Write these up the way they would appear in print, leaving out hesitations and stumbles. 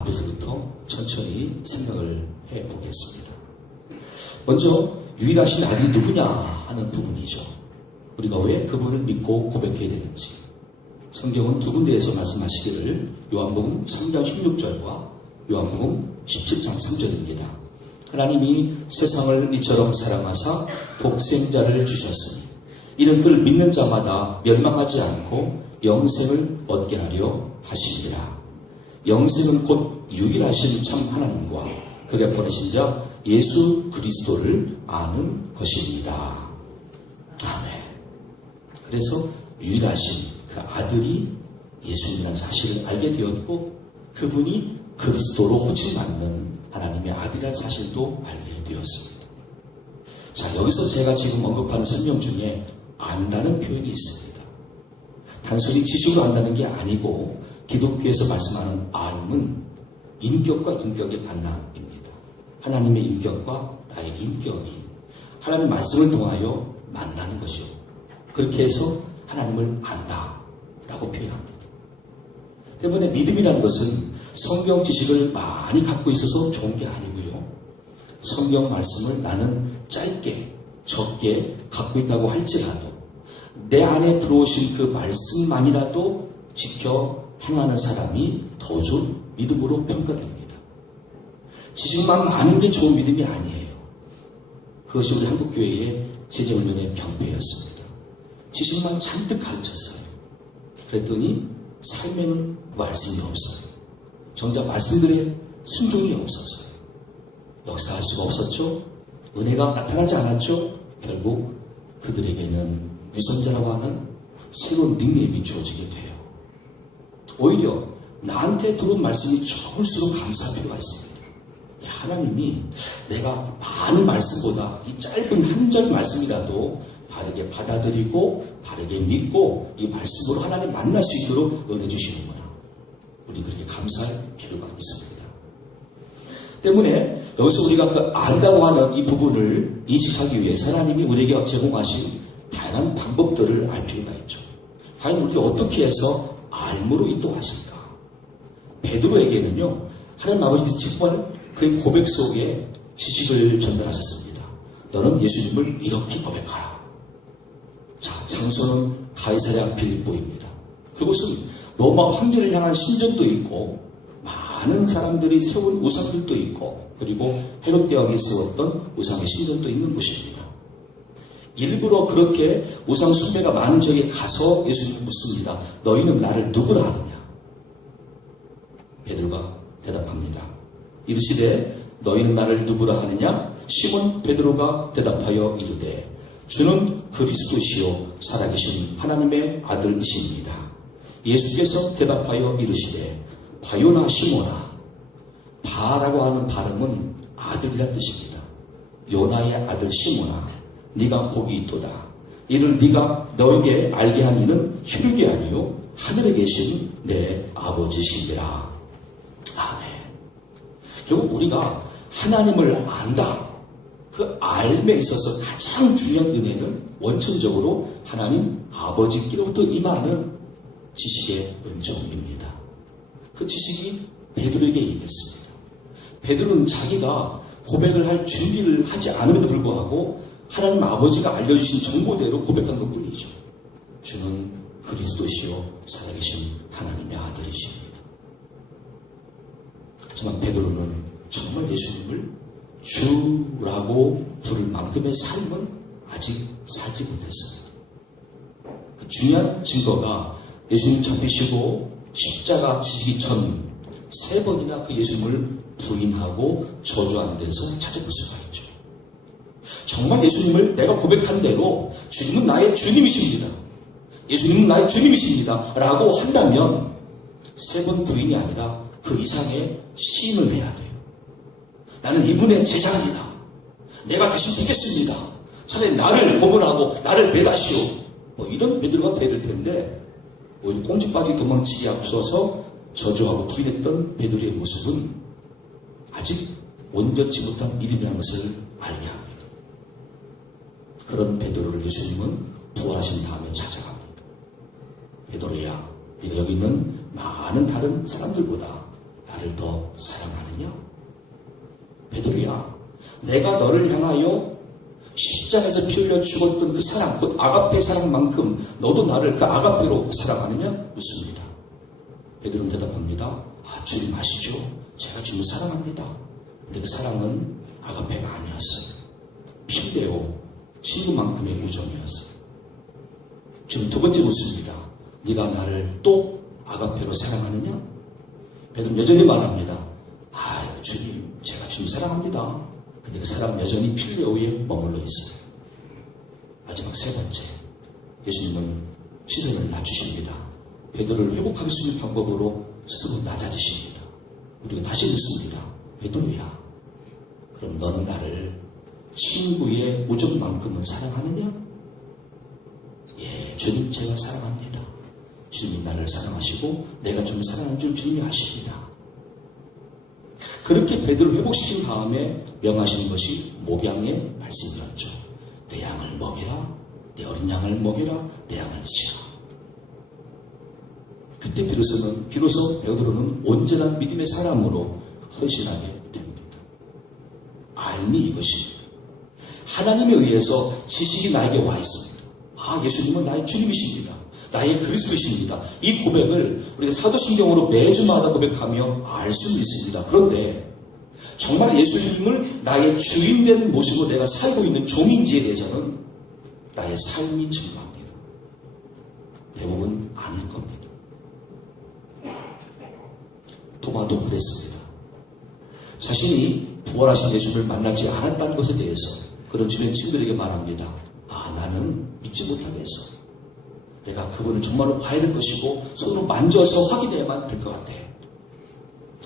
앞에서부터 천천히 생각을 해보겠습니다. 먼저 유일하신 아들이 누구냐 하는 부분이죠. 우리가 왜 그분을 믿고 고백해야 되는지. 성경은 두 군데에서 말씀하시기를 요한복음 3장 16절과 요한복음 17장 3절입니다. 하나님이 세상을 이처럼 사랑하사 독생자를 주셨으니 이는 그를 믿는 자마다 멸망하지 않고 영생을 얻게 하려 하시니라. 영생은 곧 유일하신 참 하나님과 그가 보내신 자 예수 그리스도를 아는 것입니다. 아멘. 그래서 유일하신 그 아들이 예수님이라는 사실을 알게 되었고 그분이 그리스도로 호칭받는 하나님의 아들이라는 사실도 알게 되었습니다. 자, 여기서 제가 지금 언급하는 설명 중에 안다는 표현이 있습니다. 단순히 지식으로 안다는 게 아니고 기독교에서 말씀하는 알은 인격과 인격의 만남입니다. 하나님의 인격과 나의 인격이 하나님 말씀을 통하여 만나는 것이요. 그렇게 해서 하나님을 안다라고 표현합니다. 때문에 믿음이라는 것은 성경 지식을 많이 갖고 있어서 좋은 게 아니고요. 성경 말씀을 나는 짧게 적게 갖고 있다고 할지라도 내 안에 들어오신 그 말씀만이라도 지켜 행하는 사람이 더 좋은 믿음으로 평가됩니다. 지식만 많은 게 좋은 믿음이 아니에요. 그것이 우리 한국교회의 제자훈련의 병폐였습니다. 지식만 잔뜩 가르쳤어요. 그랬더니 삶에는 말씀이 없어요. 정작 말씀들의 순종이 없었어요. 역사할 수가 없었죠. 은혜가 나타나지 않았죠. 결국 그들에게는 유선자라고 하는 새로운 닉네임이 주어지게 돼요. 오히려 나한테 들어온 말씀이 적을수록 감사할 필요가 있습니다. 하나님이 내가 많은 말씀보다 이 짧은 한 절 말씀이라도 바르게 받아들이고 바르게 믿고 이 말씀으로 하나님 만날 수 있도록 은혜 주시는구나. 우리 그렇게 감사할 필요가 있습니다. 때문에 여기서 우리가 그 안다고 하는 이 부분을 인식하기 위해서 하나님이 우리에게 제공하신 다양한 방법들을 알 필요가 있죠. 과연 우리가 어떻게 해서 알므로 인도하실까? 베드로에게는요, 하나님 아버지께서 정말 그의 고백 속에 지식을 전달하셨습니다. 너는 예수님을 이렇게 고백하라. 자, 장소는 가이사랴 빌립보입니다. 그곳은 로마 황제를 향한 신전도 있고 많은 사람들이 세운 우상들도 있고 그리고 헤롯 대왕이 세웠던 우상의 신전도 있는 곳입니다. 일부러 그렇게 우상 숭배가 많은 지역에 가서 예수님을 묻습니다. 너희는 나를 누구라 하느냐? 베드로가 대답합니다. 이르시되 너희는 나를 누구라 하느냐? 시몬 베드로가 대답하여 이르되 주는 그리스도시요 살아계신 하나님의 아들이십니다. 예수께서 대답하여 이르시되 바요나 시몬아. 바라고 하는 발음은 아들이란 뜻입니다. 요나의 아들 시몬아, 네가 복이 있도다. 이를 네가 너에게 알게 한 이는 혈육이 아니요 하늘에 계신 내 아버지시니라. 아멘. 결국 우리가 하나님을 안다. 그 알에 있어서 가장 중요한 은혜는 원천적으로 하나님 아버지께로부터 임하는 지식의 은총입니다. 그 지식이 베드로에게 임했습니다. 베드로는 자기가 고백을 할 준비를 하지 않음에도 불구하고 하나님 아버지가 알려주신 정보대로 고백한 것 뿐이죠. 주는 그리스도시요 살아계신 하나님의 아들이십니다. 하지만 베드로는 정말 예수님을 주라고 부를 만큼의 삶은 아직 살지 못했습니다. 그 중요한 증거가 예수님 잡히시고 십자가 지시기 전 3번이나 그 예수님을 부인하고 저주하는 데서 찾아볼 수가 있죠. 정말 예수님을 내가 고백한 대로 주님은 나의 주님이십니다. 예수님은 나의 주님이십니다. 라고 한다면 3번 부인이 아니라 그 이상의 시인을 해야 돼요. 나는 이분의 제자입니다. 내가 대신 되겠습니다. 차라리 나를 고문하고 나를 매다시오. 이런 베드로가 돼야 될 텐데 오히려 꽁지빠지 도망치기 앞서서 저주하고 부인했던 베드로의 모습은 아직 온전치 못한 믿음이라는 것을 알게 합니다. 그런 베드로를 예수님은 부활하신 다음에 찾아갑니다. 베드로야, 네가 여기 있는 많은 다른 사람들보다 나를 더 사랑하느냐? 베드로야, 내가 너를 향하여 십자가에서 피 흘려 죽었던 그 사랑, 곧 아가페 사랑만큼 너도 나를 그 아가페로 사랑하느냐? 묻습니다. 베드로는 대답합니다. 주님 아시죠? 제가 주님을 사랑합니다. 근데 그 사랑은 아가페가 아니었어요. 필레오, 친구만큼의 우정이었어요. 지금 두 번째 묻습니다. 네가 나를 또 아가페로 사랑하느냐? 베드로는 여전히 말합니다. 주님, 제가 주님 사랑합니다. 근데 그 사랑 여전히 필레오에 머물러 있어요. 마지막 세 번째, 예수님은 시선을 낮추십니다. 베드로를 회복하게 수 있는 방법으로 스스로 낮아지십니다. 그리고 다시 묻습니다. 베드로야, 그럼 너는 나를 친구의 우정만큼은 사랑하느냐? 예, 주님 제가 사랑합니다. 주님이 나를 사랑하시고 내가 주님을 사랑하는 줄 주님이 아십니다. 그렇게 베드로를 회복시킨 다음에 명하신 것이 목양의 말씀이었죠. 내 양을 먹이라, 내 어린 양을 먹이라, 내 양을 치라. 그때 비로소 베드로는 온전한 믿음의 사람으로 헌신하게 됩니다. 알미 이것입니다. 하나님에 의해서 지식이 나에게 와 있습니다. 예수님은 나의 주님이십니다. 나의 그리스도이십니다. 이 고백을 우리가 사도신경으로 매주마다 고백하며 알 수는 있습니다. 그런데 정말 예수님을 나의 주인된 모습으로 내가 살고 있는 종인지에 대해서는 나의 삶이 증거합니다. 대부분 아닐 겁니다. 도마도 그랬습니다. 자신이 부활하신 예수를 만나지 않았다는 것에 대해서 그런 주변 친구들에게 말합니다. 나는 믿지 못하겠어. 내가 그분을 정말로 봐야 될 것이고 손으로 만져서 확인해야만 될 것 같아.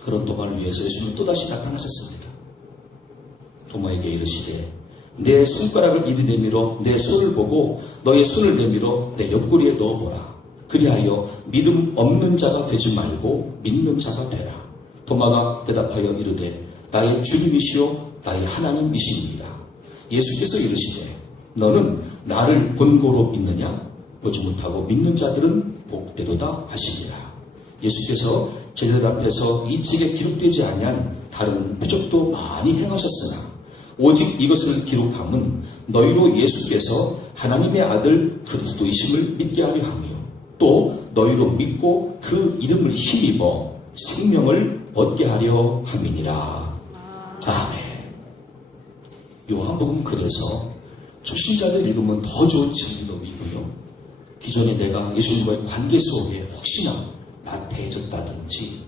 그런 도마를 위해서 예수님은 또다시 나타나셨습니다. 도마에게 이르시되 내 손가락을 이리 내밀어 내 손을 보고 너의 손을 내밀어 내 옆구리에 넣어보라. 그리하여 믿음 없는 자가 되지 말고 믿는 자가 되라. 도마가 대답하여 이르되 나의 주님이시오 나의 하나님이십니다. 예수께서 이르시되 너는 나를 본고로 믿느냐? 보지 못하고 믿는 자들은 복되도다 하시니라. 예수께서 제자들 앞에서 이 책에 기록되지 아니한 다른 표적도 많이 행하셨으나 오직 이것을 기록함은 너희로 예수께서 하나님의 아들 그리스도이심을 믿게 하려 하며 또 너희로 믿고 그 이름을 힘입어 생명을 얻게 하려 함이니라. 아멘. 요한복음 글에서 초신자들 읽으면 더 좋은 진리도이고요. 기존에 내가 예수님과의 관계 속에 혹시나 나태해졌다든지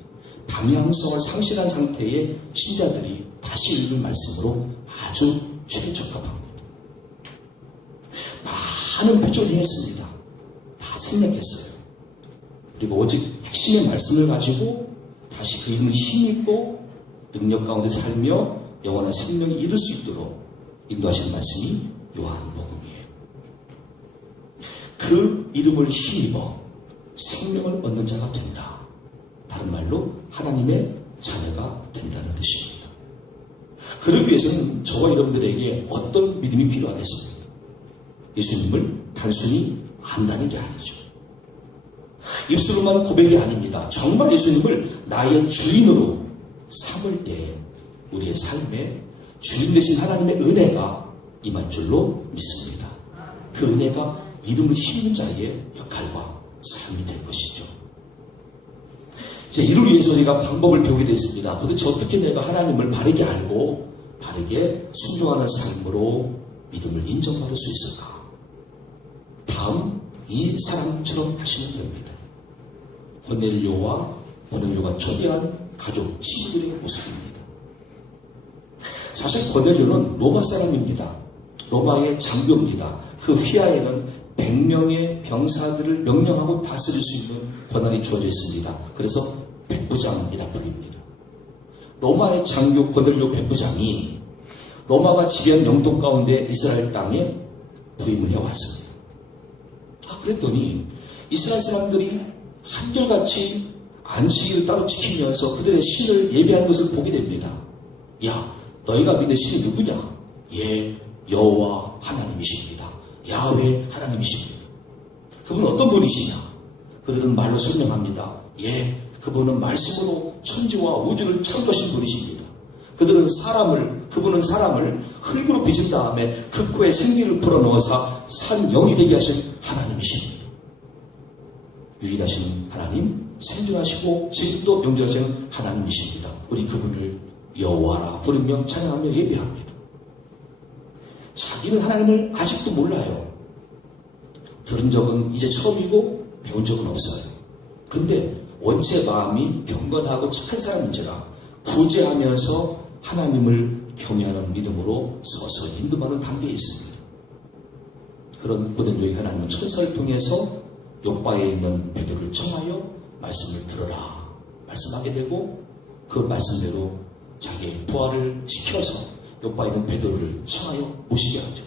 방향성을 상실한 상태의 신자들이 다시 읽을 말씀으로 아주 최적합합니다. 많은 표적을 행했습니다. 다 생략했어요. 그리고 오직 핵심의 말씀을 가지고 다시 그 이름을 힘입고 능력 가운데 살며 영원한 생명이 이룰 수 있도록 인도하시는 말씀이 요한복음이에요. 그 이름을 힘입어 생명을 얻는 자가 된다. 다른 말로 하나님의 자녀가 된다는 뜻입니다. 그러기 위해서는 저와 여러분들에게 어떤 믿음이 필요하겠습니까? 예수님을 단순히 안다는 게 아니죠. 입술로만 고백이 아닙니다. 정말 예수님을 나의 주인으로 삼을 때 우리의 삶에 주인 되신 하나님의 은혜가 임할 줄로 믿습니다. 그 은혜가 이름을 힘입는 자의 역할과 삶이 될 것이죠. 이제 이를 위해서 우리가 방법을 배우게 됐습니다. 도대체 어떻게 내가 하나님을 바르게 알고 바르게 순종하는 삶으로 믿음을 인정받을 수 있을까? 다음 이 사람처럼 하시면 됩니다. 고넬료가 초대한 가족, 친구들의 모습입니다. 사실 고넬료는 로마 사람입니다. 로마의 장교입니다. 그 휘하에는 100명의 병사들을 명령하고 다스릴 수 있는 권한이 주어져 있습니다. 그래서 백부장이라 불립니다. 로마의 장교 고넬료 백부장이 로마가 지배한 영토 가운데 이스라엘 땅에 부임을 해왔습니다. 그랬더니 이스라엘 사람들이 한결같이 안식일을 따로 지키면서 그들의 신을 예배하는 것을 보게 됩니다. 야, 너희가 믿는 신이 누구냐? 예, 여호와 하나님이십니다. 야훼 하나님이십니다. 그분은 어떤 분이시냐? 그들은 말로 설명합니다. 예, 그분은 말씀으로 천지와 우주를 창조하신 분이십니다. 그분은 사람을 흙으로 빚은 다음에 그 코에 생기를 불어넣어서 산 영이 되게 하신 하나님이십니다. 유일하신 하나님, 생존하시고 지금도 명존하시는 하나님이십니다. 우리 그분을 여호와라 부르며 찬양하며 예배합니다. 자기는 하나님을 아직도 몰라요. 들은 적은 이제 처음이고 배운 적은 없어요. 근데 원체 마음이 경건하고 착한 사람인지라 구제하면서 하나님을 경외하는 믿음으로 서서히 인도하는 단계에 있습니다. 그런 고넬료의 하나님은 천사를 통해서 욥바에 있는 베드로를 청하여 말씀을 들어라 말씀하게 되고 그 말씀대로 자기의 부활을 시켜서 욥바에 있는 베드로를 청하여 모시게 하죠.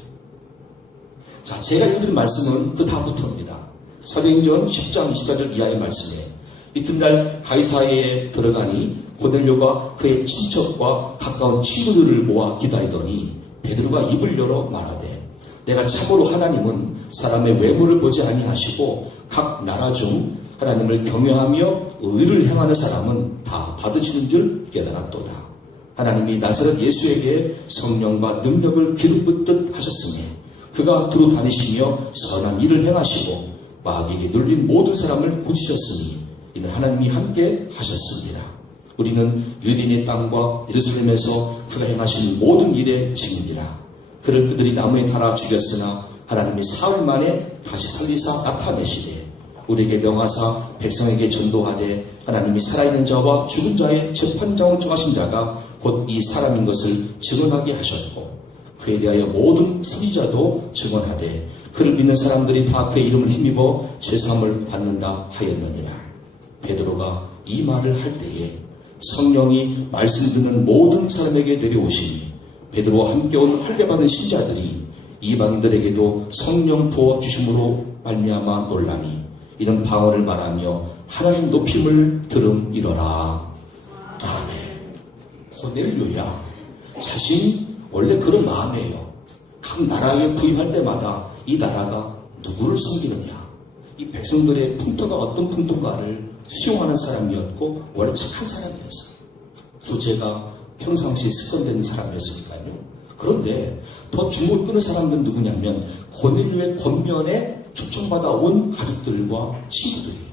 자, 제가 읽은 말씀은 그 다음부터입니다. 사도행전 10장 24절 이하의 말씀에 이튿날 가이사랴에 들어가니 고넬료가 그의 친척과 가까운 친구들을 모아 기다리더니 베드로가 입을 열어 말하되 내가 참으로 하나님은 사람의 외모를 보지 아니하시고 각 나라 중 하나님을 경외하며 의를 행하는 사람은 다 받으시는 줄 깨달았도다. 하나님이 나사렛 예수에게 성령과 능력을 기름 붓듯 하셨으니 그가 두루 다니시며 선한 일을 행하시고 마귀에게 눌린 모든 사람을 고치셨으니 이는 하나님이 함께 하셨습니다. 우리는 유대인의 땅과 예루살렘에서 그가 행하신 모든 일의 증인이라. 그를 그들이 나무에 달아 죽였으나 하나님이 사흘 만에 다시 살리사 나타내시되 우리에게 명하사 백성에게 전도하되 하나님이 살아있는 자와 죽은 자의 재판장을 정하신 자가 곧 이 사람인 것을 증언하게 하셨고 그에 대하여 모든 선지자도 증언하되 그를 믿는 사람들이 다 그의 이름을 힘입어 죄사함을 받는다 하였느니라. 베드로가 이 말을 할 때에 성령이 말씀 듣는 모든 사람에게 내려오시니 베드로와 함께 온 할례받은 신자들이 이방인들에게도 성령 부어 주심으로 말미암아 놀라니 이는 방언을 말하며 하나님 높임을 들음이러라. 아멘. 고넬료야 자신이 원래 그런 마음이에요. 각 나라에 부임할 때마다 이 나라가 누구를 섬기느냐, 이 백성들의 풍토가 어떤 풍토인가를 수용하는 사람이었고 원래 착한 사람이었어요. 구제가 평상시에 습관된 사람이었으니까요. 그런데 더 주목을 끄는 사람들은 누구냐면 고넬료의 권면에 초청받아 온 가족들과 친구들이에요.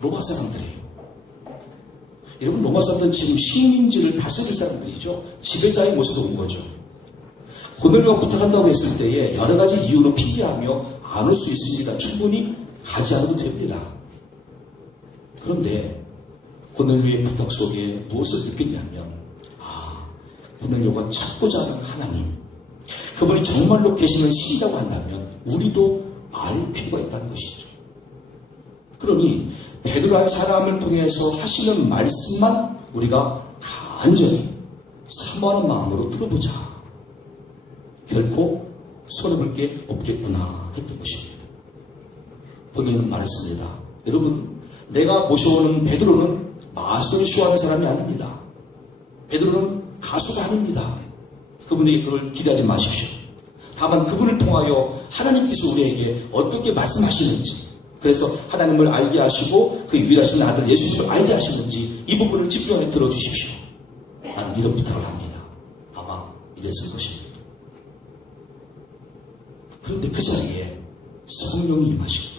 로마 사람들이에요. 여러분, 로마 사람들은 지금 식민지를 다스릴 사람들이죠. 지배자의 모습으로 온 거죠. 고넬료가 부탁한다고 했을 때에 여러 가지 이유로 핑계하며 안 올 수 있습니다. 충분히 가지 않아도 됩니다. 그런데 고넬료의 부탁 속에 무엇을 느꼈냐면 고넬료가 찾고자 하는 하나님, 그분이 정말로 계시는 신이라고 한다면 우리도 알 필요가 있다는 것이죠. 그러니 베드로한 사람을 통해서 하시는 말씀만 우리가 간절히 사모하는 마음으로 들어보자. 결코 손해볼 게 없겠구나 했던 것입니다. 본인은 말했습니다. 여러분, 내가 모셔오는 베드로는 마술을 쇼하는 사람이 아닙니다. 베드로는 가수가 아닙니다. 그분에게 그걸 기대하지 마십시오. 다만 그분을 통하여 하나님께서 우리에게 어떻게 말씀하시는지, 그래서 하나님을 알게 하시고 그 유일하신 아들 예수님을 알게 하시는지 이 부분을 집중해 들어주십시오. 나는 이런 부탁을 합니다. 아마 이랬을 것입니다. 그런데 그 자리에 성령이 임하시고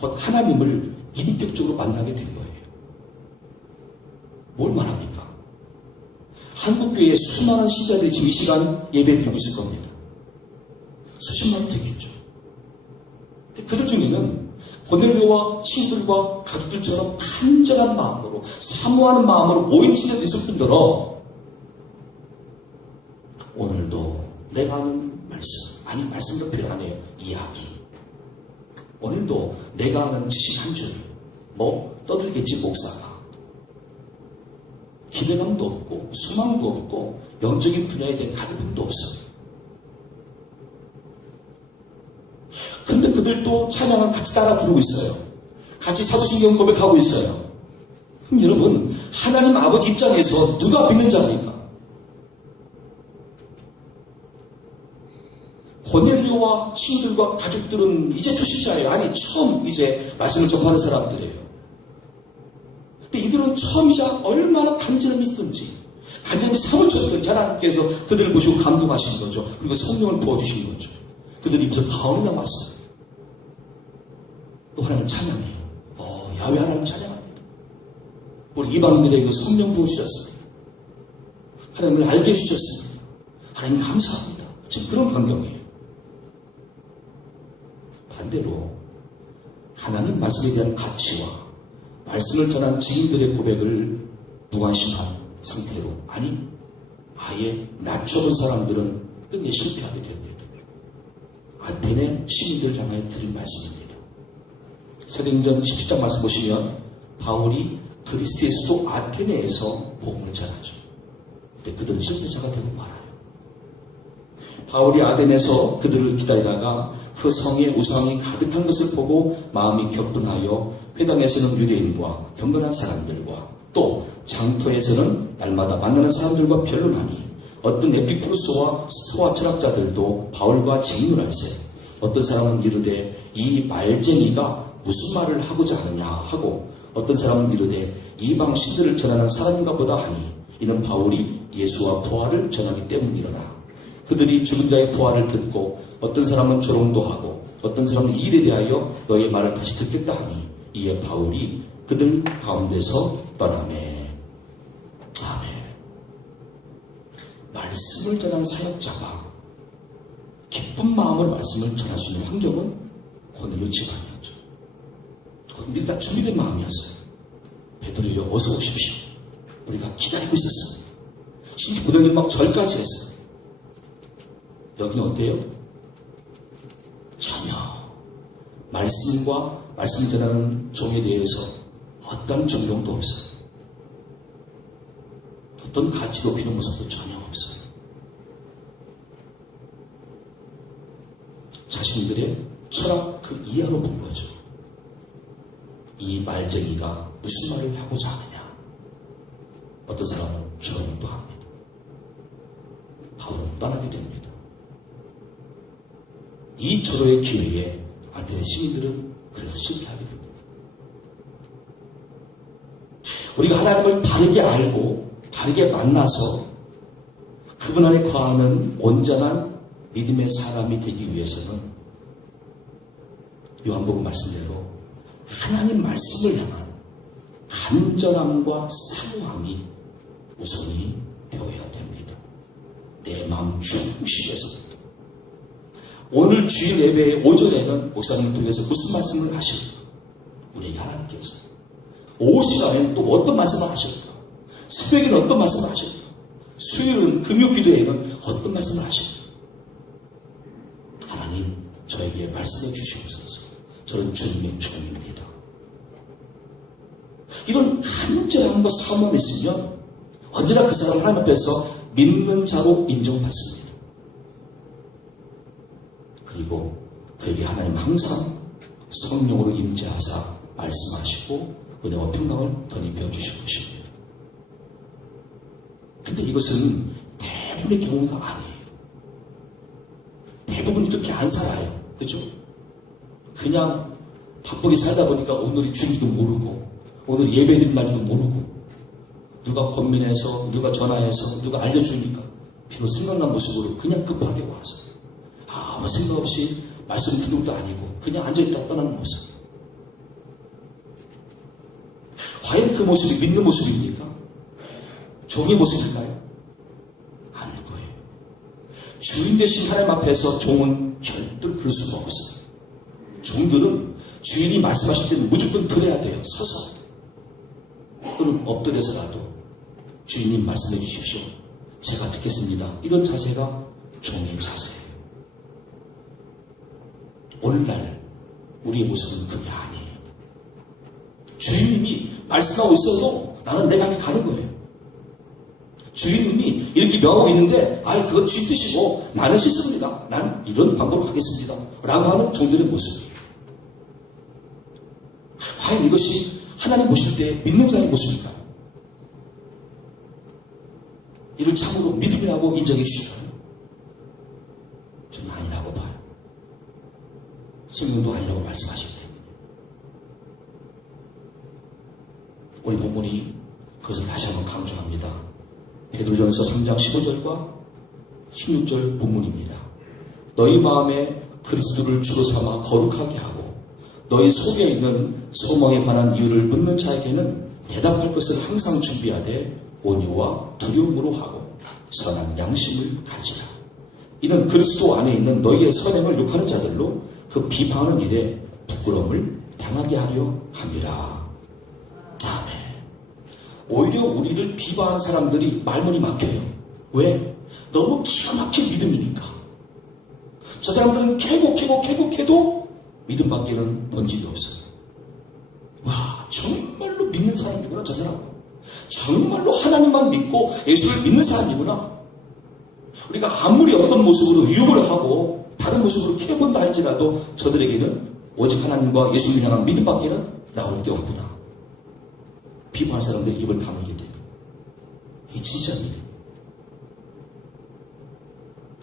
곧 하나님을 인격적으로 만나게 된 거예요. 뭘 말합니까? 한국교회에 수많은 신자들이 지금 이 시간 예배드리고 있을 겁니다. 수십만이 되겠죠. 그들 중에는 고넬료와 친구들과 가족들처럼 간절한 마음으로 사모하는 마음으로 모인 신자들이 있을 뿐더러 오늘도 내가 하는 말씀도 필요하네요. 이야기. 오늘도 내가 아는 지식 한 줄, 떠들겠지 목사가. 기대감도 없고 수망도 없고 영적인 분야에 대한 갈등도 없어요. 근데 그들도 찬양을 같이 따라 부르고 있어요. 같이 사도신경 고백하고 있어요. 그럼 여러분, 하나님 아버지 입장에서 누가 믿는 자입니까? 고넬료와 친구들과 가족들은 이제 초신자예요. 아니, 처음 이제 말씀을 접하는 사람들이에요. 근데 이들은 처음이자 얼마나 간절함이 있든지, 간절함이 사무쳤든지 하나님께서 그들을 보시고 감동하신 거죠. 그리고 성령을 부어주신 거죠. 그들이 무슨 가온이 남았어요. 또 하나님 찬양해요. 야훼 하나님 찬양합니다. 우리 이방인들에게 성령 부어주셨습니다. 하나님을 알게 해주셨습니다. 하나님 감사합니다. 지금 그런 광경이에요. 반대로 하나님 말씀에 대한 가치와 말씀을 전한 증인들의 고백을 무관심한 상태로, 아니 아예 낮춰본 사람들은 끝내 실패하게 됩니다. 아테네 시민들을 향하여 드린 말씀입니다. 사도행전 17장 말씀 보시면 바울이 그리스의 수도 아테네에서 복음을 전하죠. 근데 그들은 실패자가 되고 말아요. 바울이 아덴에서 그들을 기다리다가 그 성에 우상이 가득한 것을 보고 마음이 격분하여 회당에서는 유대인과 경건한 사람들과 또 장터에서는 날마다 만나는 사람들과 변론하니 어떤 에피쿠르스와 스토아 철학자들도 바울과 쟁론할세. 어떤 사람은 이르되 이 말쟁이가 무슨 말을 하고자 하느냐 하고, 어떤 사람은 이르되 이방 신들을 전하는 사람인가 보다 하니 이는 바울이 예수와 부활을 전하기 때문이로라. 그들이 죽은 자의 부활을 듣고 어떤 사람은 조롱도 하고 어떤 사람은 이 일에 대하여 너의 말을 다시 듣겠다 하니 이에 바울이 그들 가운데서 떠나매. 아멘. 말씀을 전한 사역자가 기쁜 마음으로 말씀을 전할 수 있는 환경은 고넬료 집안이었죠. 거기들이 다 준비된 마음이었어요. 베드로여 어서 오십시오. 우리가 기다리고 있었어요. 심지어 부장님 막 절까지 했어요. 여기는 어때요? 전혀 말씀과 말씀 전하는 종에 대해서 어떤 존경도 없어요. 어떤 가치 높이는 모습도 전혀 없어요. 자신들의 철학 그 이하로 본 거죠. 이 말쟁이가 무슨 말을 하고자 하느냐. 어떤 사람은 조롱도 합니다. 바울은 떠나게 됩니다. 이 절호의 기회에 아테네 시민들은 그래서 실패하게 됩니다. 우리가 하나님을 바르게 알고 바르게 만나서 그분 안에 거하는 온전한 믿음의 사람이 되기 위해서는 요한복음 말씀대로 하나님 말씀을 향한 간절함과 사모함이 우선이 되어야 됩니다. 내 마음 중심에서부터. 오늘 주일 예배의 오전에는 목사님을 통해서 무슨 말씀을 하실까? 우리에게 하나님께서. 오후 시간에는 또 어떤 말씀을 하실까? 새벽에는 어떤 말씀을 하실까? 수요일은 금요 기도에는 어떤 말씀을 하실까? 하나님 저에게 말씀해 주시옵소서. 저는 주님의 종입니다. 이런 간절함과 사모함이 있으면 언제나 그 사람 하나님 앞에서 믿는 자로 인정받습니다. 그리고 그에게 하나님 항상 성령으로 임재하사 말씀하시고 은혜와 평강을 덧입혀 주실 것입니다. 근데 이것은 대부분의 경우가 아니에요. 대부분 그렇게 안 살아요. 그죠? 그냥 바쁘게 살다 보니까 오늘이 주일도 모르고 오늘 예배드린 날도 모르고 누가 권면해서 누가 전화해서 누가 알려주니까 비록 생각난 모습으로 그냥 급하게 와서 아무 생각 없이 말씀 듣는 것도 아니고 그냥 앉아있다 떠나는 모습. 과연 그 모습이 믿는 모습입니까? 종의 모습일까요? 아닐 거예요. 주인 되신 하나님 앞에서 종은 절대로 그럴 수가 없어요. 종들은 주인이 말씀하실 때는 무조건 들어야 돼요. 서서. 또는 엎드려서라도 주인님 말씀해 주십시오. 제가 듣겠습니다. 이런 자세가 종의 자세예요. 오늘날 우리의 모습은 그게 아니에요. 주인님이 말씀하고 있어도 나는 내 방에 가는 거예요. 주인님이 이렇게 명하고 있는데 그건 주인 뜻이고 나는 싫습니다. 난 이런 방법으로 가겠습니다. 라고 하는 종들의 모습이에요. 과연 이것이 하나님 보실 때 믿는 자의 모습일까요? 이를 참으로 믿음이라고 인정해 주실까요? 저는 아니라고 봐요. 성령도 아니라고 말씀하시기 때문에. 오늘 본문이 그것을 다시 한번 강조합니다. 베드로전서 3장 15절과 16절 본문입니다. 너희 마음에 그리스도를 주로 삼아 거룩하게 하고 너희 속에 있는 소망에 관한 이유를 묻는 자에게는 대답할 것을 항상 준비하되 온유와 두려움으로 하고 선한 양심을 가지라. 이는 그리스도 안에 있는 너희의 선행을 욕하는 자들로 그 비방하는 일에 부끄러움을 당하게 하려 함이라. 아멘. 오히려 우리를 비방하는 사람들이 말문이 막혀요. 왜? 너무 기가 막힌 믿음이니까. 저 사람들은 캐고 믿음 밖에는 본질이 없어요. 와, 정말로 믿는 사람이구나, 저 사람. 정말로 하나님만 믿고 예수를 믿는 사람이구나. 우리가 아무리 어떤 모습으로 유혹을 하고 다른 모습으로 캐본다 할지라도 저들에게는 오직 하나님과 예수님을 향한 믿음 밖에는 나올 게 없구나. 비판한 사람들이 입을 다물게 돼요. 이게 진짜 믿음.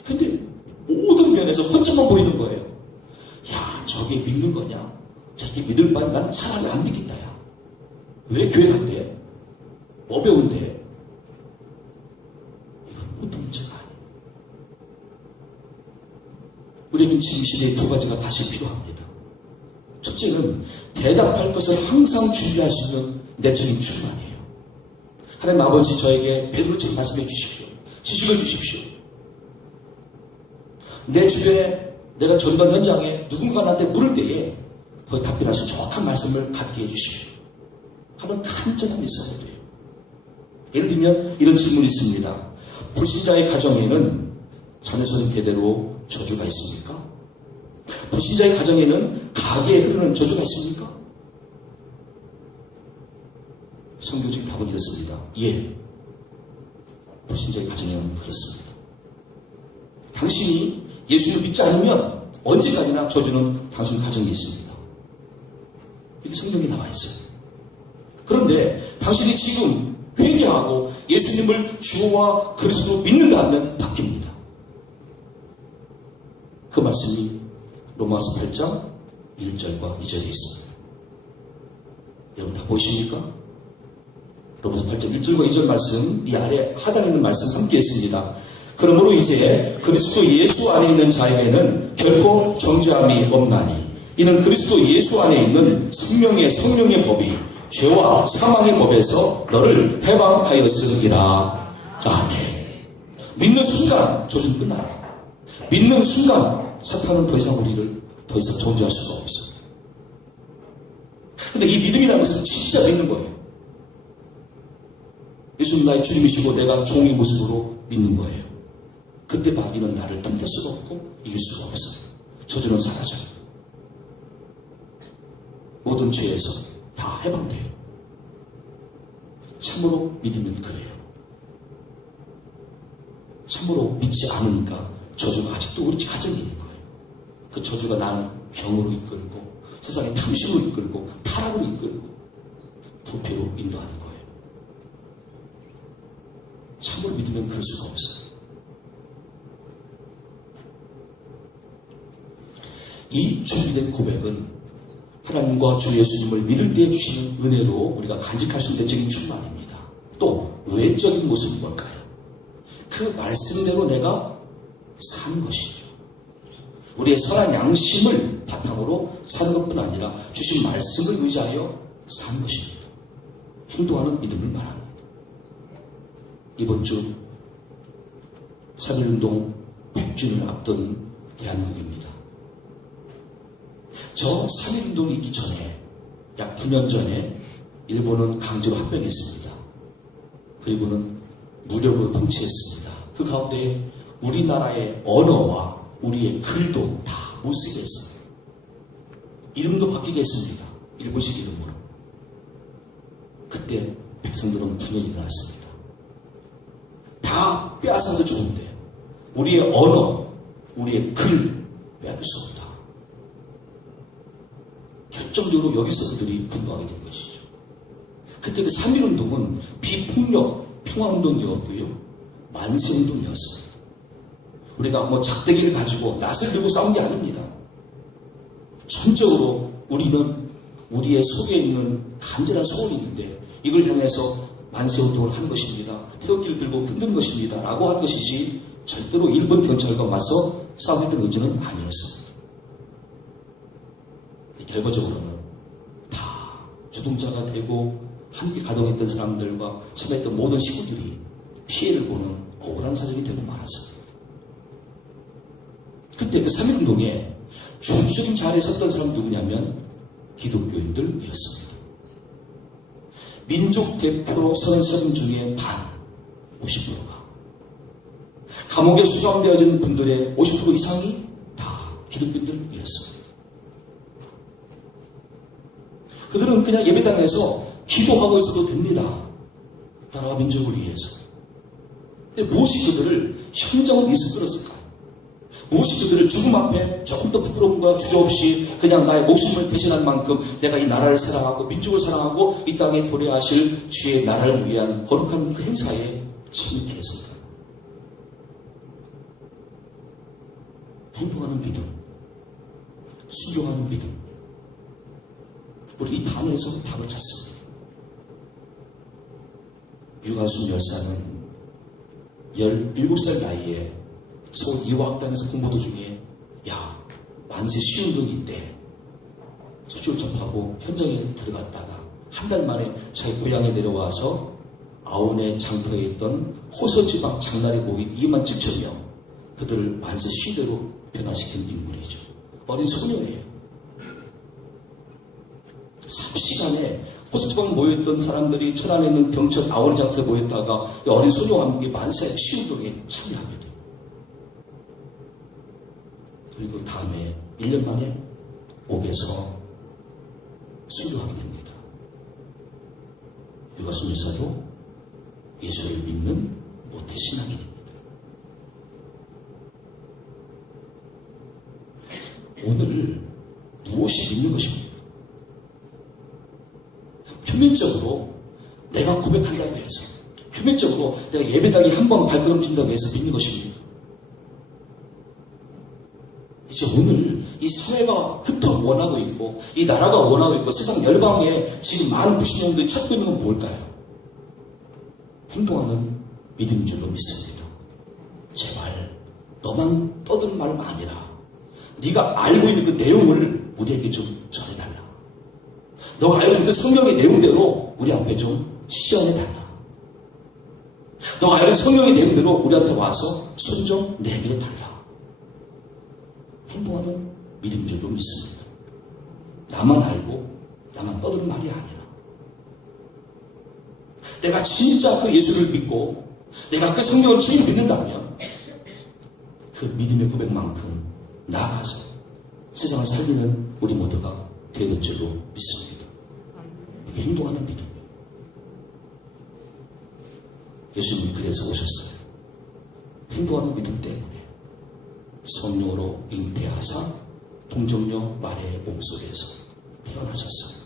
근데 모든 면에서 혼자만 보이는 거예요. 야, 저게 믿는 거냐? 저게 믿을 바엔 난 차라리 안 믿겠다, 야. 왜 교회 간대? 뭐 배운대? 이건 보통 문제가 아니에요. 우리에겐 지금 시대에 두 가지가 다시 필요합니다. 첫째는 대답할 것을 항상 준비할 수 있는 내적인 충만이에요. 하나님 아버지 저에게 베드로처럼 말씀해 주십시오. 지식을 주십시오. 내 주변에 내가 전방 현장에 누군가 나한테 물을 때에 거기 답변할 수 있는 정확한 말씀을 갖게 해주십시오. 하는 간절함이 있어야 돼요. 예를 들면 이런 질문이 있습니다. 불신자의 가정에는 자녀손 대대로 저주가 있습니까? 불신자의 가정에는 가게에 흐르는 저주가 있습니까? 성경적인 답은 이렇습니다. 예. 불신자의 가정에는 그렇습니다. 당신이 예수를 믿지 않으면 언제까지나 저주는 당신 가정에 있습니다. 이게 성경에 나와 있어요. 그런데 당신이 지금 회개하고 예수님을 주와 그리스도로 믿는다면 바뀝니다. 그 말씀이 로마서 8장 1절과 2절에 있습니다. 여러분 다 보이십니까? 로마서 8장 1절과 2절 말씀, 이 아래 하단에 있는 말씀 함께 했습니다. 그러므로 이제 그리스도 예수 안에 있는 자에게는 결코 정죄함이 없나니 이는 그리스도 예수 안에 있는 생명의 성령의 법이 죄와 사망의 법에서 너를 해방하였으리라. 아멘. 믿는 순간 저주는 끝나요. 믿는 순간 사탄은 더 이상 우리를 더 이상 정죄할 수가 없어요. 근데 이 믿음이라는 것은 진짜 믿는 거예요. 예수님 나의 주님이시고 내가 종의 모습으로 믿는 거예요. 그때 마귀는 나를 틈댈 수가 없고 이길 수가 없어요. 저주는 사라져요. 모든 죄에서 다 해방돼요. 참으로 믿으면 그래요. 참으로 믿지 않으니까 저주가 아직도 우리 가정에 있는 거예요. 그 저주가 나는 병으로 이끌고 세상의 탐심으로 이끌고 타락으로 이끌고 부패로 인도하는 거예요. 참으로 믿으면 그럴 수가 없어요. 이 준비된 고백은 하나님과 주 예수님을 믿을 때 주시는 은혜로 우리가 간직할 수 있는 내적인 충만입니다. 또 외적인 모습은 뭘까요? 그 말씀대로 내가 산 것이죠. 우리의 선한 양심을 바탕으로 사는 것뿐 아니라 주신 말씀을 의지하여 산 것입니다. 행동하는 믿음을 말합니다. 이번 주 3.1운동 100주년을 앞둔 대한민국입니다. 저 3.1운동이 있기 전에 약 9년 전에 일본은 강제로 합병했습니다. 그리고는 무력으로 통치했습니다. 그 가운데 우리나라의 언어와 우리의 글도 다 못쓰게 했습니다. 이름도 바뀌게 했습니다. 일본식 이름으로. 그때 백성들은 분열이 일어났습니다. 다 빼앗아도 좋은데 우리의 언어, 우리의 글 빼앗을 수 없다. 결정적으로 여기서 그들이 분노하게 된 것이죠. 그때 그 3.1운동은 비폭력 평화운동이었고요. 만세운동이었습니다. 우리가 뭐 작대기를 가지고 낫을 들고 싸운 게 아닙니다. 전적으로 우리는 우리의 속에 있는 간절한 소원이 있는데 이걸 향해서 만세운동을 한 것입니다. 태극기를 들고 흔든 것입니다. 라고 한 것이지 절대로 일본 경찰과 맞서 싸우겠다는 의지는 아니었습니다. 결과적으로는 다 주동자가 되고 함께 가동했던 사람들과 참여했던 모든 식구들이 피해를 보는 억울한 사정이 되고 말았습니다. 그때 그 3.1운동에 중심적인 자리에 섰던 사람은 누구냐면 기독교인들이었습니다. 민족 대표로 서는 사람 중에 반, 50%가 감옥에 수감되어진 분들의 50% 이상이 다 기독교인들이었습니다. 그들은 그냥 예배당에서 기도하고 있어도 됩니다. 나라와 민족을 위해서. 근데 무엇이 그들을 현장으로 이끌었을까요? 무엇이 그들을 죽음 앞에 조금 더 부끄러움과 주저없이 그냥 나의 목숨을 대신할 만큼 내가 이 나라를 사랑하고 민족을 사랑하고 이 땅에 도래하실 주의 나라를 위한 거룩한 그 행사에 참여케 했습니다. 행동하는 믿음, 순종하는 믿음. 우리 이 단어에서 답을 찾습니다. 유가순 열사는 17살 나이에 서울 이화학당에서 공부 도중에 만세 시운동이 있대. 소식을 접하고 현장에 들어갔다가 한 달 만에 자기 고향에 내려와서 아운의 장터에 있던 호서지방 장날에 모인 2만 7천 명 그들을 만세 시대로 변화시킨 인물이죠. 어린 소녀예요. 3시간에 호서지방 모였던 사람들이 천안에 있는 병천 아우의 장터에 모였다가 어린 소녀와 함께 만세 시운동에 참여하게 돼요. 그리고 다음에 1년 만에 옥에서 순교하게 됩니다. 유가순 열사도 예수를 믿는 모태 신앙이 됩니다. 오늘 무엇이 믿는 것입니까? 표면적으로 내가 고백한다고 해서, 표면적으로 내가 예배당에 한 번 발걸음 뛴다고 해서 믿는 것입니까? 이제 오늘 이 사회가 그토록 원하고 있고 이 나라가 원하고 있고 세상 열방에 지금 많은 불신자들이 찾고 있는 건 뭘까요? 행동하는 믿음인 줄로 믿습니다. 제발 너만 떠드는 말 아니라 네가 알고 있는 그 내용을 우리에게 좀 전해달라. 너가 알고 있는 그 성경의 내용대로 우리 앞에 좀 시연해달라. 너가 알고 있는 성경의 내용대로 우리한테 와서 손 좀 내밀어달라. 행동하는 믿음인 줄로 믿습니다. 나만 알고 나만 떠드는 말이 아니라 내가 진짜 그 예수를 믿고 내가 그 성경을 진짜 믿는다면 그 믿음의 고백만큼 나아가서 세상을 살리는 우리 모두가 되는 줄로 믿습니다. 이게 행동하는 믿음이에요. 예수님이 그래서 오셨어요. 행동하는 믿음 때문에 성령으로 잉태하사 동정녀 마리아의 몸속에서 태어나셨어요.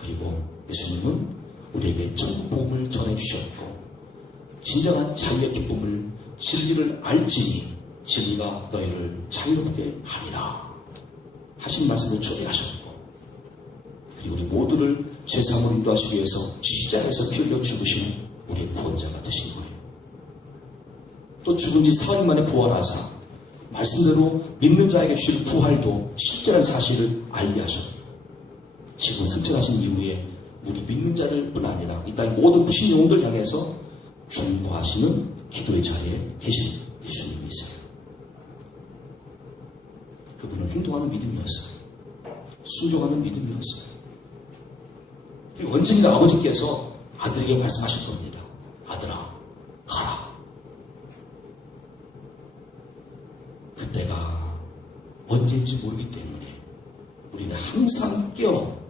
그리고 예수님은 우리에게 천국 복음을 전해주셨고 진정한 자유의 기쁨을 진리를 알지니 진리가 너희를 자유롭게 하리라 하신 말씀을 전해하셨고 그리고 우리 모두를 죄사함을 인도하시기 위해서 십자가에서 피 흘려 죽으신 우리의 구원자가 되신 거예요. 또 죽은 지 4일 만에 부활하사 말씀대로 믿는 자에게 주실 부활도 실제라는 사실을 알게 하셨고 지금 승천하신 이후에 우리 믿는 자들 뿐 아니라 이 땅의 모든 부신 영혼들 향해서 중보하시는 기도의 자리에 계신 예수님이세요. 그분은 행동하는 믿음이었어요. 순종하는 믿음이었어요. 그리고 언젠가 아버지께서 아들에게 말씀하실 겁니다. 아들아, 가라. 그때가 언제인지 모르기 때문에 우리는 항상 깨어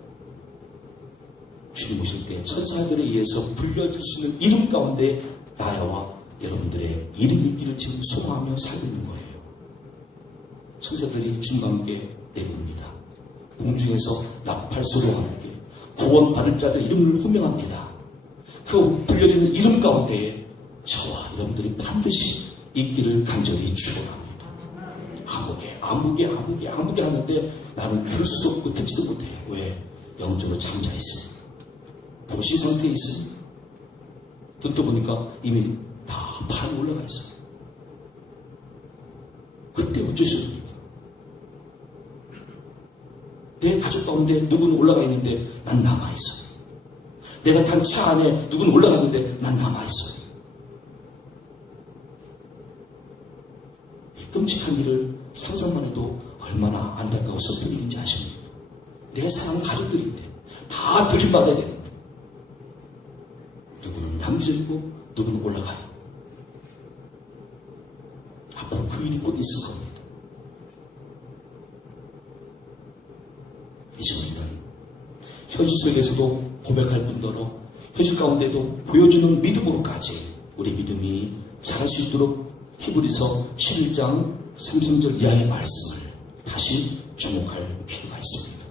주님 오실 때 천사들에 의해서 불려질 수 있는 이름 가운데 나와 여러분들의 이름이 있기를 지금 소망하며 살고 있는 거예요. 천사들이 주님과 함께 내립니다. 공중에서 나팔소리와 함께 구원받을 자들 이름을 호명합니다. 그 불려지는 이름 가운데 저와 여러분들이 반드시 있기를 간절히 축원합니다. 아무개 하는데 나는 들 수도 없고 듣지도 못해. 왜? 영적으로 잠자있어. 부시 상태에 있습니다. 듣다 보니까 이미 다 판 올라가 있어요. 그때 어쩌십니까? 내 가족 가운데 누구는 올라가 있는데 난 남아있어요. 내가 탄 차 안에 누구는 올라갔는데 난 남아있어요. 이 끔찍한 일을 상상만 해도 얼마나 안타까워서 뿐인지 아십니까? 내 사랑하는 가족들인데 다 들림받아야 되는데 누구는 양절이고 누구는 올라가요. 앞으로 그 일이 곧 있을 겁니다. 이제 우리는 현실 속에서도 고백할 뿐더러 현실 가운데도 보여주는 믿음으로까지 우리 믿음이 자랄 수 있도록 히브리서 11장 33절 이하의 말씀을 다시 주목할 필요가 있습니다.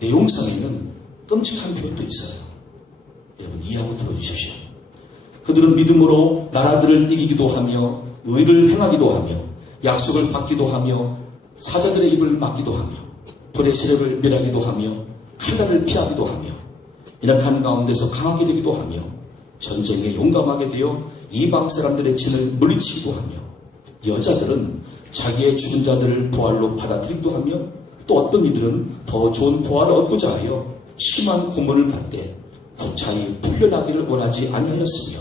내용상에는 끔찍한 표현도 있어요. 여러분 이해하고 들어주십시오. 그들은 믿음으로 나라들을 이기기도 하며 의를 행하기도 하며 약속을 받기도 하며 사자들의 입을 막기도 하며 불의 세력을 멸하기도 하며 칼날을 피하기도 하며 연약한 가운데서 강하게 되기도 하며 전쟁에 용감하게 되어 이방 사람들의 진을 물리치기도 하며 여자들은 자기의 죽은 자들을 부활로 받아들이기도 하며 또 어떤 이들은 더 좋은 부활을 얻고자 하여 심한 고문을 받되 구차히 풀려나기를 원하지 아니하였으며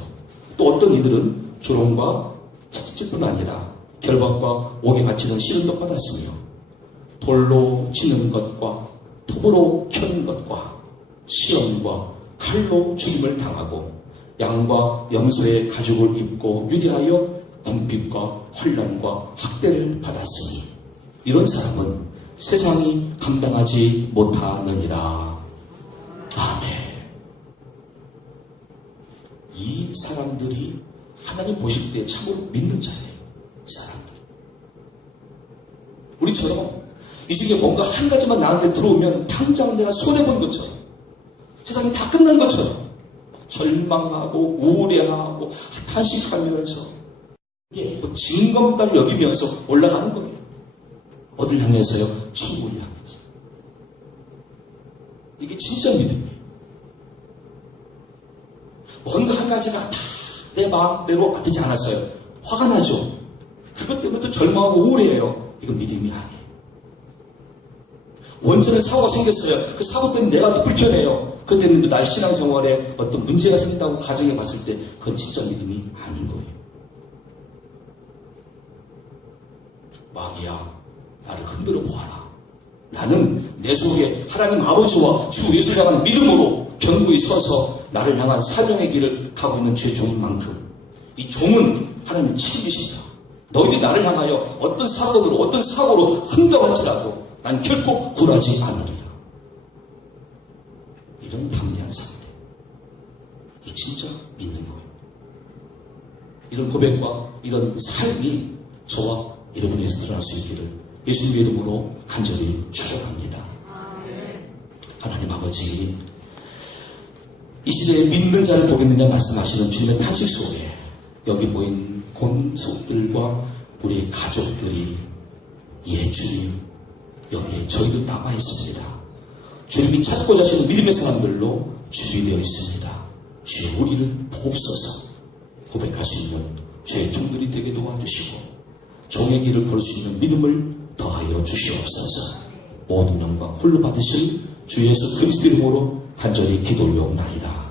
또 어떤 이들은 조롱과 채찍뿐 아니라 결박과 옥에 갇히는 시련도 받았으며 돌로 치는 것과 톱으로 켜는 것과 시험과 칼로 죽임을 당하고 양과 염소의 가죽을 입고 유리하여 궁핍과 환난과 학대를 받았으니 이런 사람은 세상이 감당하지 못하느니라. 아멘. 이 사람들이 하나님 보실 때 참으로 믿는 자예요. 이 사람들. 우리처럼 이 중에 뭔가 한 가지만 나한테 들어오면 당장 내가 손해본 것처럼 세상이 다 끝난 것처럼 절망하고 우울해하고 탄식하면서 이게 징검다리를 여기면서 올라가는 거예요. 어딜 향해서요? 천국을 향해서. 이게 진짜 믿음이에요. 뭔가 한 가지가 다 내 마음대로 되지 않았어요. 화가 나죠. 그것 때문에 또 절망하고 우울해요. 이건 믿음이 아니에요. 원전에 사고가 생겼어요. 그 사고 때문에 내가 또 불편해요. 그것 때문에 또 나의 신앙생활에 어떤 문제가 생긴다고 가정해 봤을 때 그건 진짜 믿음이 아닌 거예요. 마귀야, 나를 흔들어 보아라. 나는 내 속에 하나님 아버지와 주 예수를 향한 믿음으로 견고히 서서 나를 향한 사명의 길을 가고 있는 주의 종인 만큼 이 종은 하나님 책임이시다. 너희들이 나를 향하여 어떤 사고로 흔들어갈지라도 난 결코 굴하지 않으리라. 이런 담대한 상태. 이 진짜 믿는 거예요. 이런 고백과 이런 삶이 저와 여러분에게서 드러날 수 있기를 예수님의 이름으로 간절히 축원합니다. 하나님 아버지, 이 시대에 믿는 자를 보겠느냐 말씀하시는 주님의 탄식 속에 여기 모인 권속들과 우리 가족들이 예 주님 여기에 저희도 남아 있습니다. 주님이 찾고자 하시는 믿음의 사람들로 준비되어 있습니다. 주여 우리를 보옵소서. 고백할 수 있는 주의 종들이 되게 도와주시고 종의 길을 걸 수 있는 믿음을 더하여 주시옵소서. 모든 영광 홀로 받으실 주 예수 그리스도 이름으로 간절히 기도 올려옵나이다.